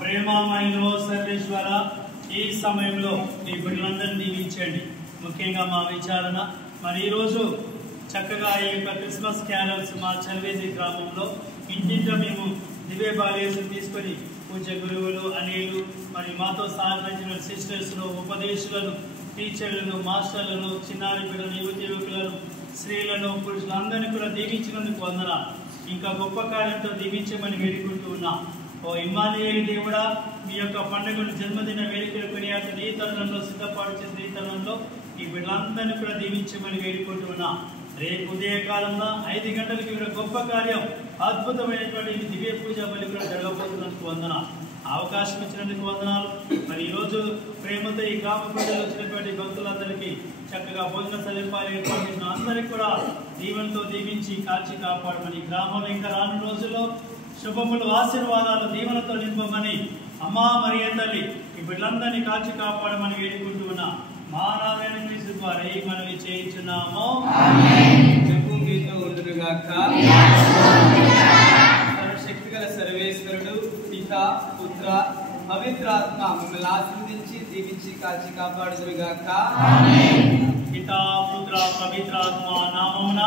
ప్రేమమయుడు సర్వేశ్వర, ఈ సమయంలో మీ బిడ్డలందరినీ దీవించండి. ముఖ్యంగా మా విచారణ మరి ఈరోజు చక్కగా ఈ యొక్క క్రిస్మస్ క్యారల్స్ మా చల్వేది గ్రామంలో ఇంటింట మేము దివ్య బాల్యేసు తీసుకొని పూజ గురువులు అనేలు మరి మాతో సహకరించిన సిస్టర్స్ను, ఉపదేశులను, టీచర్లను, మాస్టర్లను, చిన్నారి పిల్లలను, యువకులను, స్త్రీలను, పురుషులందరినీ కూడా దీవించినందుకు వందన. ఇంకా గొప్ప కార్యంతో దీవించమని వేడుకుంటూ ఉన్నా. ఓ ఇమ్మానుయేలు దేవుడా, మీ యొక్క పండుగను జన్మదిన వేడుకలు కొనియాడుతున్న ఈ తరుణంలో, సిద్ధపాటు చేసిన ఈ తరుణంలో ఈ బిడ్డలందరినీ కూడా దీవించమని వేడుకుంటూ ఉన్నా. రేపు ఉదయకాలంలో 5 గంటలకి కూడా గొప్ప కార్యం, అద్భుతమైనటువంటి దివ్య పూజ బలి కూడా జరగబోతున్నందుకు వందన. అవకాశం ఇచ్చినందుకు వందనాలు. మరి ఈరోజు ప్రేమతో ఈ గ్రామ ప్రజలు వచ్చినటువంటి భక్తులందరికీ చక్కగా భోజన సదుపాయాలు ఏర్పాటు చేసిన అందరికీ కూడా దీవెనతో దీవించి కాల్చి కాపాడమని, గ్రామంలో ఇంకా రాను రోజుల్లో శుభములు, ఆశీర్వాదాలు, దీవెనతో నింపమని అమ్మా మరియ తల్లి ఈ బిడ్డలందరినీ కాల్చి కాపాడమని వేడుకుంటూ ఉన్నా. మా నారాయణ క్రీస్తు ద్వారా మనవి చేయించున్నాము. సర్వశక్తి గల సర్వేశ్వరుడు పిత, పుత్ర, పవిత్రాత్మ మిమ్మల్ని ఆశీర్వదించి దీవించి కాచి కాపాడుదురుగాక. పిత, పుత్ర, పవిత్రాత్మ నామమున